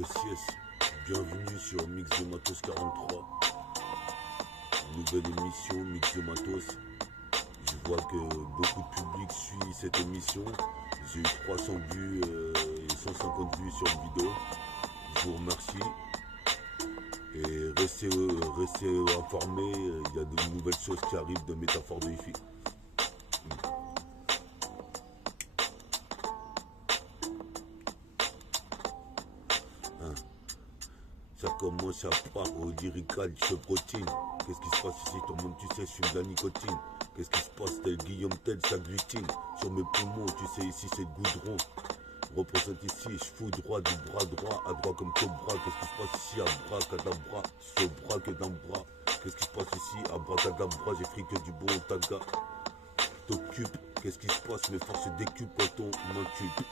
Yes, yes. Bienvenue sur Mix de Matos 43. Nouvelle émission Mix de Matos. Je vois que beaucoup de public suit cette émission. J'ai eu 300 vues et 150 vues sur une vidéo. Je vous remercie. Et restez informés, il y a de nouvelles choses qui arrivent de métaphores de hi-fi. Ça commence à part au lyrical chevrotine. Qu'est-ce qui se passe ici? Tout le monde, tu sais, je suis de la nicotine. Qu'est-ce qui se passe? Tel Guillaume Tell, ça glutine. Sur mes poumons, tu sais, ici c'est le goudron. Représente ici, je fous droit du bras droit, à droit comme cobra. Qu'est-ce qui se passe ici? Abracadabra, ce bras que d'un bras. Qu'est-ce qui se passe ici? Abracadabra, j'ai pris que du bon taga. T'occupes, qu'est-ce qui se passe? Mes forces décupent quand on m'occupe.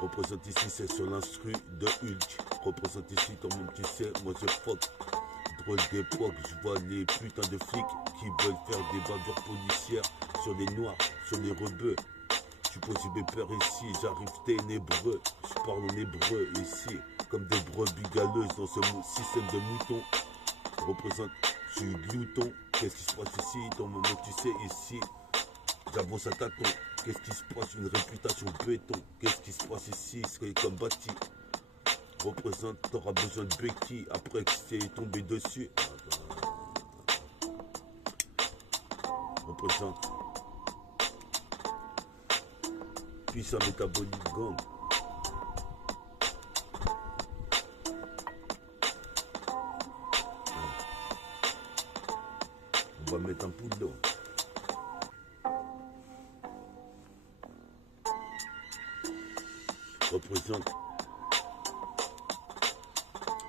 Représente ici, c'est sur l'instru de Hulk. Représente ici, tout le monde, tu sais, moi je fuck. Drôle d'époque, je vois les putains de flics qui veulent faire des bavures policières sur les noirs, sur les rebeux. Je suis possible peur ici, j'arrive ténébreux. Je parle en hébreu ici, comme des brebis galeuses dans ce système de moutons. Représente, je suis glouton. Qu'est-ce qui se passe ici? Dans le moment, tu sais, ici, j'avance à tâtons. Qu'est-ce qui se passe? Une réputation béton. Qu'est-ce qui se passe ici? C'est comme bâti. Représente, t'auras besoin de béquilles après que c'est tombé dessus. Représente. Puissant métabolique gang. On va mettre un poudre. Représente.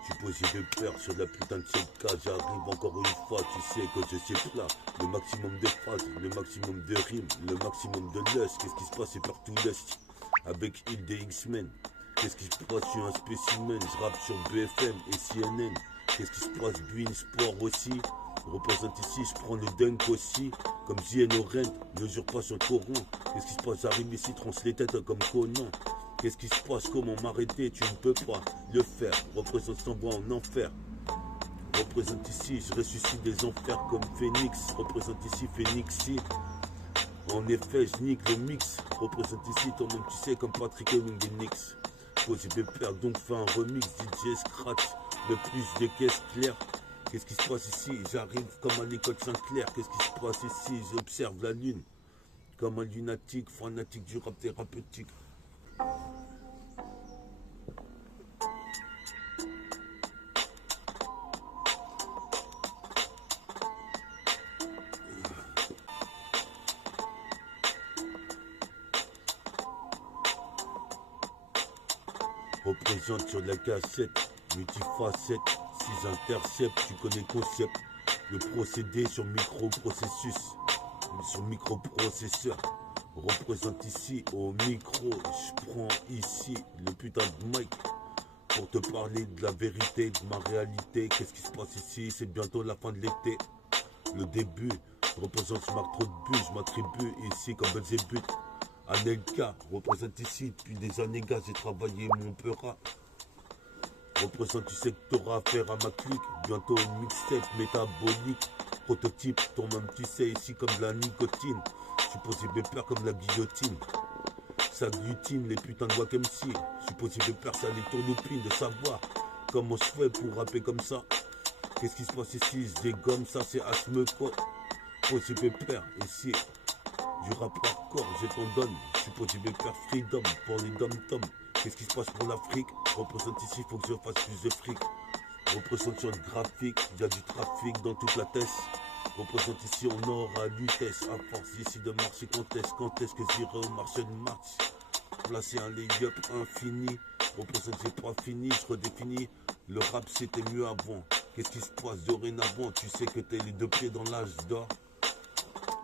Je suis possible de perdre sur la putain de CK. J'arrive encore une fois, tu sais que je sais plat. Le maximum de phrases, le maximum de rimes, le maximum de lust. Qu'est-ce qui se passe? C'est partout l'est. Avec il des X-Men. Qu'est-ce qui se passe? Je suis un spécimen. Je rappe sur BFM et CNN. Qu'est-ce qui se passe? Bein Sport aussi. Représente ici, je prends le dunk aussi. Comme JN Orent, ne jure pas sur Coran. Qu'est-ce qui se passe? J'arrive ici, tranche les têtes comme Conan. Qu'est-ce qui se passe? Comment m'arrêter? Tu ne peux pas le faire. Représente t'envoie en enfer. Représente ici, je ressuscite des enfers comme Phoenix. Représente ici, Phoenixi. En effet, je nique le mix. Représente ici, toi même tu sais, comme Patrick Ewing des Knicks. Possible de perdre, donc fais un remix. DJ Scratch, le plus de caisses claires. Qu'est-ce qui se passe ici? J'arrive comme à l'école Saint-Clair. Qu'est-ce qui se passe ici? J'observe la lune. Comme un lunatique, fanatique du rap thérapeutique. Représente sur la cassette, multifacette, 6 intercepts, tu connais le concept. Le procédé sur microprocessus, sur microprocesseur. Représente ici au micro, je prends ici le putain de mic pour te parler de la vérité, de ma réalité. Qu'est-ce qui se passe ici? C'est bientôt la fin de l'été. Le début représente, je marque trop de buts, je m'attribue ici comme Belzébuth. Anelka représente ici depuis des années, gars, j'ai travaillé mon peurat. Représente, tu sais que t'auras affaire à ma clique. Bientôt une mixtape métabolique. Prototype, ton même tu sais ici comme de la nicotine. Je suis possible de perdre comme la guillotine. Ça glutine les putains de Wack MC. Je suis possible de perdre ça les tournoupines, de savoir comment je fais pour rapper comme ça. Qu'est-ce qui se passe ici? Je dégomme ça, c'est Asmeco. Possible de perdre ici. Du rap hardcore, je t'en donne. Je suis possible de faire freedom pour les dom-toms. Qu'est-ce qui se passe pour l'Afrique? Représente ici, faut que je fasse plus de fric. Représente sur le graphique, il y a du trafic dans toute la tête. Représente ici, on aura l'utesse. À force ici de marcher, quand est-ce que j'irai au marché de Mars? Placer un lay-up infini. Représente, j'ai pas fini, je redéfinis. Le rap c'était mieux avant. Qu'est-ce qui se passe dorénavant? Tu sais que t'es les deux pieds dans l'âge d'or.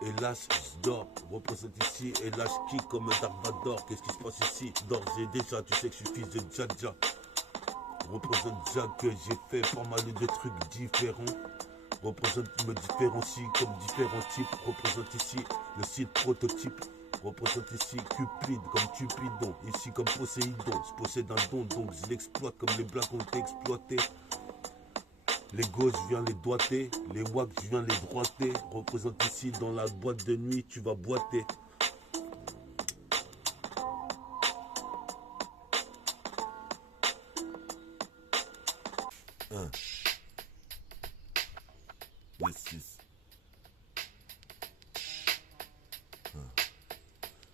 Hélas, je dors. Représente ici, hélas, qui comme Dark Vador. Qu'est-ce qui se passe ici? D'ores et déjà, tu sais que je suis fils de Djadja. Représente déjà que j'ai fait pas mal de trucs différents. Représente, me différencie comme différents types. Représente ici le site prototype. Représente ici Cupide comme Cupidon. Ici comme Poséidon. Je possède un don donc je l'exploite comme les blacks ont été exploités. Les gauches, je viens les doigter. Les wags, je viens les droiter. Représente ici dans la boîte de nuit, tu vas boiter. Un. Les 6.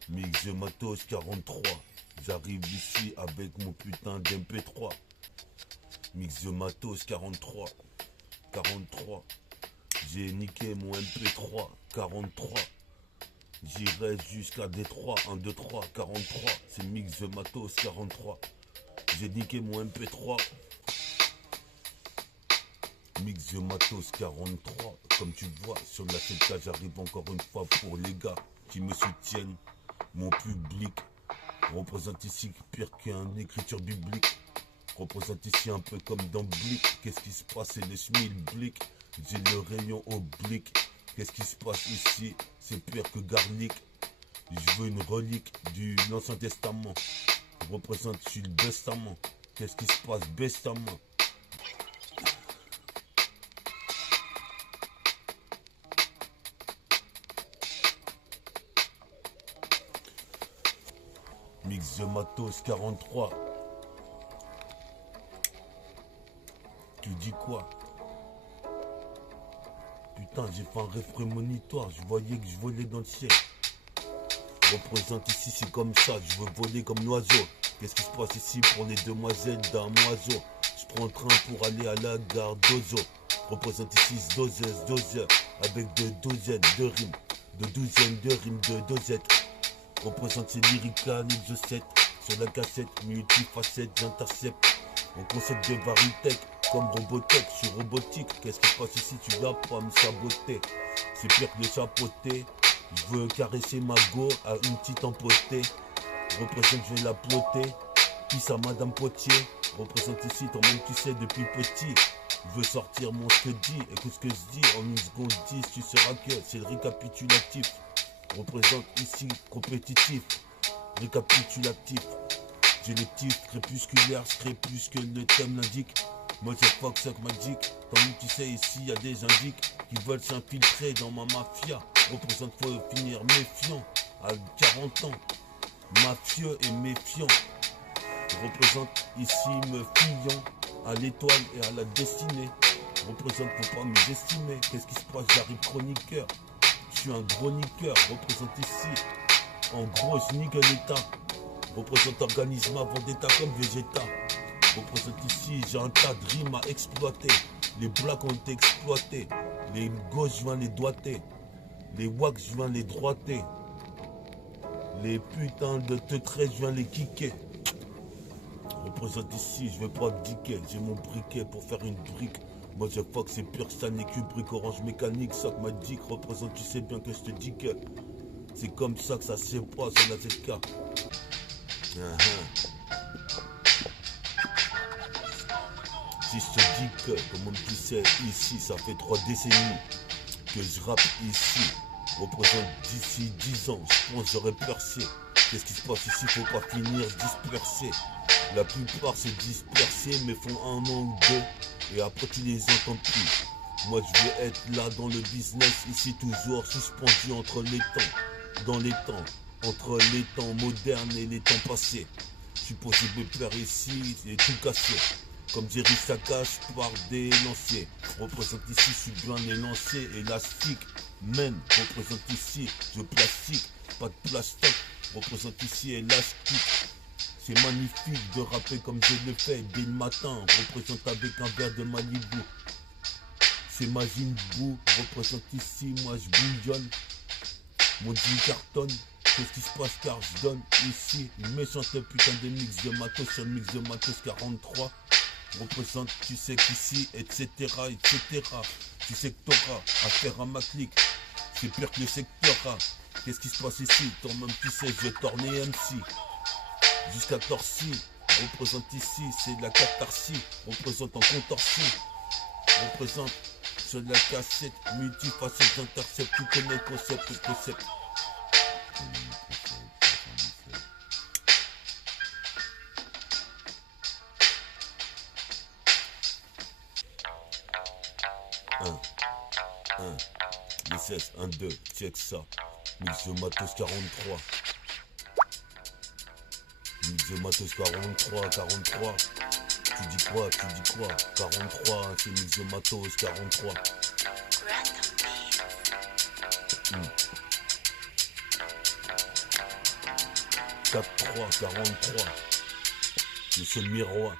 Mix de matos 43. J'arrive ici avec mon putain d'MP3. Mix de matos 43. 43. J'ai niqué mon MP3. 43. J'irai jusqu'à Détroit. 1, 2, 3. 43. C'est mix de matos 43. J'ai niqué mon MP3. Mix de matos 43. Comme tu vois sur la 7K, j'arrive encore une fois pour les gars qui me soutiennent. Mon public représente ici pire qu'une écriture biblique. Représente ici un peu comme dans Blick. Qu'est-ce qui se passe? C'est le schmilblick. J'ai le rayon oblique. Qu'est-ce qui se passe ici? C'est pire que garlic. Je veux une relique du l'Ancien Testament. Représente, je suis le bestament. Qu'est-ce qui se passe? Bestement. Mix de matos 43. Tu dis quoi? Putain, j'ai fait un rêve prémonitoire. Je voyais que je volais dans le ciel. Représente ici, c'est comme ça. Je veux voler comme l'oiseau. Qu'est-ce qui se passe ici pour les demoiselles d'un oiseau? Je prends le train pour aller à la gare d'Ozo. Représente ici doseur avec de douzaines de rimes. De douzaines de rimes de dosettes. Représente ces lyrical exocètes. Sur la cassette, multifacette, j'intercepte. En concept de Varitech, comme Robotech, je suis robotique. Qu'est-ce qui se passe ici? Tu vas pas me saboter. C'est pire que le chapeauter. Je veux caresser ma go à une petite empotée. Représente, je vais la ploter. Pisse à Madame Potier. Représente ici, toi-même tu sais depuis petit. Je veux sortir mon ce que dit. Écoute ce que je dis en une seconde 10. Tu sauras que c'est le récapitulatif. Représente ici compétitif. Récapitulatif. J'ai les titres crépusculaires, crépuscule le thème l'indique. Moi c'est Fox Magic. Comme tu sais ici y a des indiques qui veulent s'infiltrer dans ma mafia. Représente faut finir méfiant à 40 ans. Mafieux et méfiant. Représente ici me fiant à l'étoile et à la destinée. Représente faut pas me estimer. Qu'est-ce qui se passe? J'arrive chroniqueur. Je suis un gros niqueur. Représente ici. En gros je nique l'état. Représente organisme avant d'état comme Vegeta. Représente ici, j'ai un tas de rimes à exploiter. Les blacks ont été exploités. Les gauches, je viens les doigter. Les wags, je viens les droiter. Les putains de teutrés, je viens les kicker. Représente ici, je vais pas abdiquer. J'ai mon briquet pour faire une brique. Moi je fuck, c'est pur Stanley Kubrick, Orange Mécanique, Sock ma dick. Représente, tu sais bien que je te dis que c'est comme ça que ça se passe sur la ZK. Si je te dis que, comme tu sais, ici, ça fait 3 décennies que je rappe ici. Représente d'ici 10 ans, je pense j'aurais percé. Qu'est-ce qui se passe ici? Faut pas finir dispersé. La plupart se dispersent mais font un an ou deux. Et après tu les entends plus. Moi je veux être là dans le business, ici toujours suspendu entre les temps. Dans les temps, entre les temps modernes et les temps passés. Je suis possible de faire ici et tout casser. Comme Jerry Sakash par des lanciers. Représente ici, je suis bien élancé, élastique. Men, représente ici, je plastique, pas de plastique. Représente ici, élastique. C'est magnifique de rapper comme je le fais dès le matin. Représente avec un verre de Malibu. C'est Majin Buu, représente ici, moi je bouillonne. Mon jean cartonne. Qu'est-ce qui se passe car je donne ici une méchante putain de mix de matos sur le mix de matos 43. Représente, tu sais qu'ici, etc. Tu sais que t'auras affaire à ma clique. C'est pire que le secteur A. Qu'est-ce qui se passe ici? Toi-même tu sais, je vais tourner MC. Jusqu'à Torcy. Représente ici, c'est de la catharsis. Représente en contorsion. Représente sur la cassette multifacette, j'intercepte, tu connais le concept. 16, 1, 2, check ça. Mix de Matos 43. Mix de Matos 43, 43. Tu dis quoi, 43, c'est Mix de Matos 43. 4-3, 43. Le seul miroir.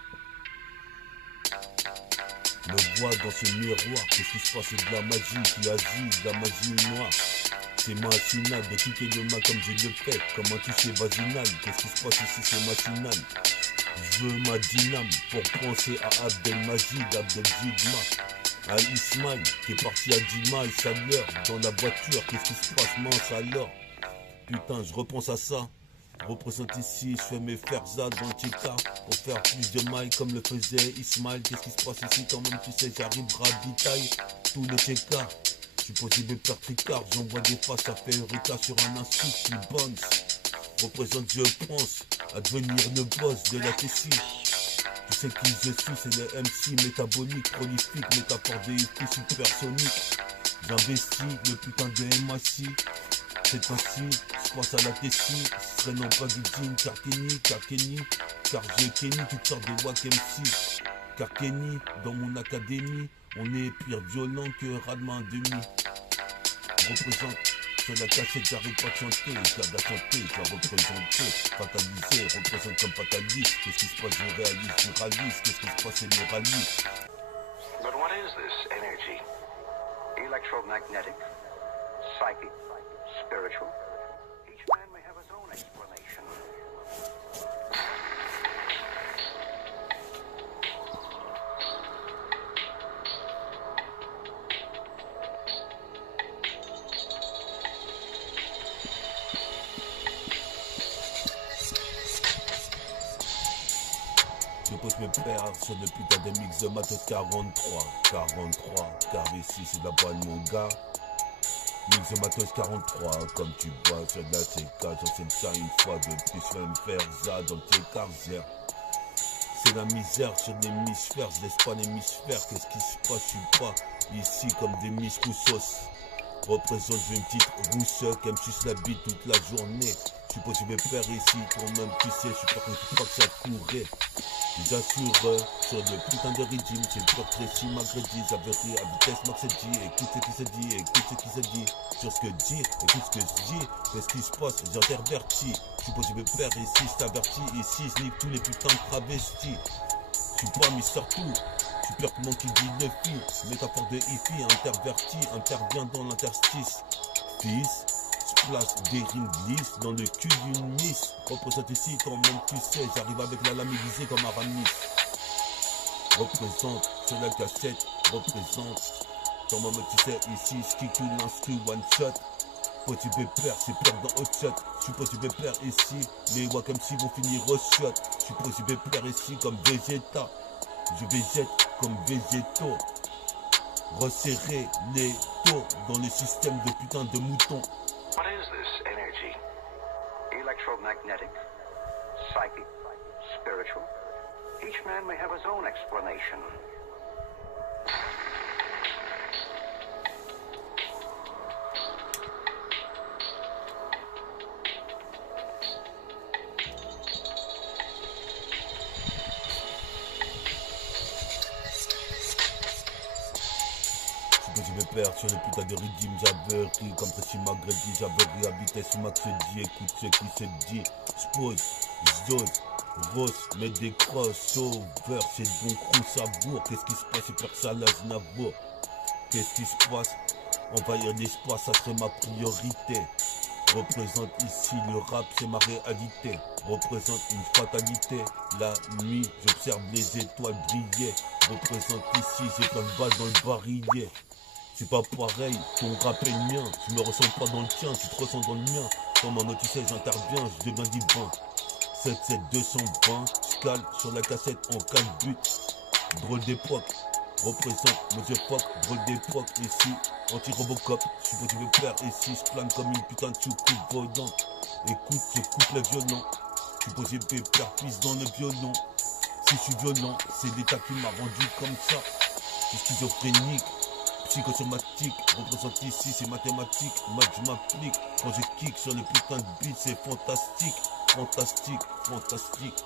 Me vois dans ce miroir, qu'est-ce qui se passe, c'est de la magie qui agit, de la magie noire. C'est machinal de quitter le mal comme je le fais, comme un toucher vaginal. Qu'est-ce qui se passe ici, c'est machinal. Je veux ma dyname pour penser à Abdelmajid, Abdeljidma, à Ismail qui est parti à 10 miles à l'heure dans la voiture. Qu'est-ce qui se passe, mince alors. Putain, je repense à ça. Je représente ici, je fais mes ferzas dans le TK pour faire plus de mailles comme le faisait Ismail. Qu'est-ce qui se passe ici quand même, tu sais, j'arrive ravitaille tous les TK. Je suis possible de faire tricard, j'envoie des faces à faire Eureka sur un instru qui bounce. Représente, je pense, à devenir le boss de la Tessie. Tu sais qui je suis, c'est le MC métabolique, prolifique, métaphore des hippies supersoniques. J'investis le putain de MAC. Cette fois-ci, je pense à la Tessie, ce serait non pas du jean, car j'ai Kenny, toutes sortes de wack MC. Car Kenny, dans mon académie, on est pire violent que Radman demi. Représente sur la cachette, j'arrive pas de chanter, je garde la chanter, je la représenter, fataliser, représente comme fataliste. Qu'est-ce qui se passe, je réalise, je réalise, qu'est-ce qui se passe, c'est le rallye. But what is this energy? Electromagnetic, psychic, spiritual? Each man may have his own explanation. Je pose mes pères sur le putain de mix de Matos 43, car ici c'est de la bonne mon gars. Mix de Matos 43, comme tu vois sur de la CK, j'enseigne ça une fois de plus, je vais me faire ça dans tes carrières. C'est la misère sur l'hémisphère, je laisse pas l'hémisphère, qu'est-ce qui se passe, je suis pas ici comme des Miss Roussos. Représente une petite rousse qui me suce la bite toute la journée. Je suppose que je vais faire ici, toi-même tu sais, je suis pas que ça courait. J'assure sur le putain de régime, c'est le portrait si m'agredi, j'avais ri à vitesse max dit, écoute ce qui se dit, écoute ce qui se dit, sur ce que dit, écoute ce que je dis, qu'est-ce qui se passe, j'intervertis, je suppose que je vais faire ici, je t'avertis, ici je nique tous les putains de travestis, je suis pas mis surtout, tu perds comment qui dit le fil, métaphore de hippie, interverti, intervient dans l'interstice, fils. Place des rimes glissent dans le cul d'une miss. Représente ici quand même tu sais, j'arrive avec la lame aiguisée comme Aramis. Représente sur la cassette, représente. Quand même tu sais ici, ski tout l'instru one shot. Possible père, c'est peur dans hot shot. Je suis possible père ici, les wack MC vont finir au shot. Je suis possible père ici comme Vegeta. Je végète comme végétaux. Resserrer les taux dans le système de putain de moutons. What is this energy? Electromagnetic, psychic, spiritual? Each man may have his own explanation. Je vais perdre sur le putain de rythme, j'avais ri comme ça si m'agredi, j'avais ri à vitesse max dit, écoute ce qui se dit, j'pose, j'dose, rose, mets des crossovers, c'est de bon crew sabour, qu'est-ce qui se passe, c'est faire ça l'Aznavour, qu'est-ce qui se passe, envahir l'espace, ça serait ma priorité, représente ici le rap, c'est ma réalité, représente une fatalité, la nuit, j'observe les étoiles briller, représente ici, j'ai plein de balles dans le barillet. C'est pas pareil, ton rap est le mien, tu me ressens pas dans le tien, tu te ressens dans le mien. Comme un autre, tu sais, j'interviens, je deviens divin. 77220, je cale sur la cassette en 4 buts. Drôle d'époque, représente, motherfuck, drôle d'époque, ici, anti-robocop. Je suis possible de faire ici, je plane comme une putain de soucoupe volante. Écoute, j'écoute le violon, je suis possible de faire pisse dans le violon. Si je suis violent, c'est l'état qui m'a rendu comme ça. Je suis schizophrénique. psychosomatique, représente ici c'est mathématique, match je m'applique, quand je kick sur les putains de beats c'est fantastique, fantastique, fantastique.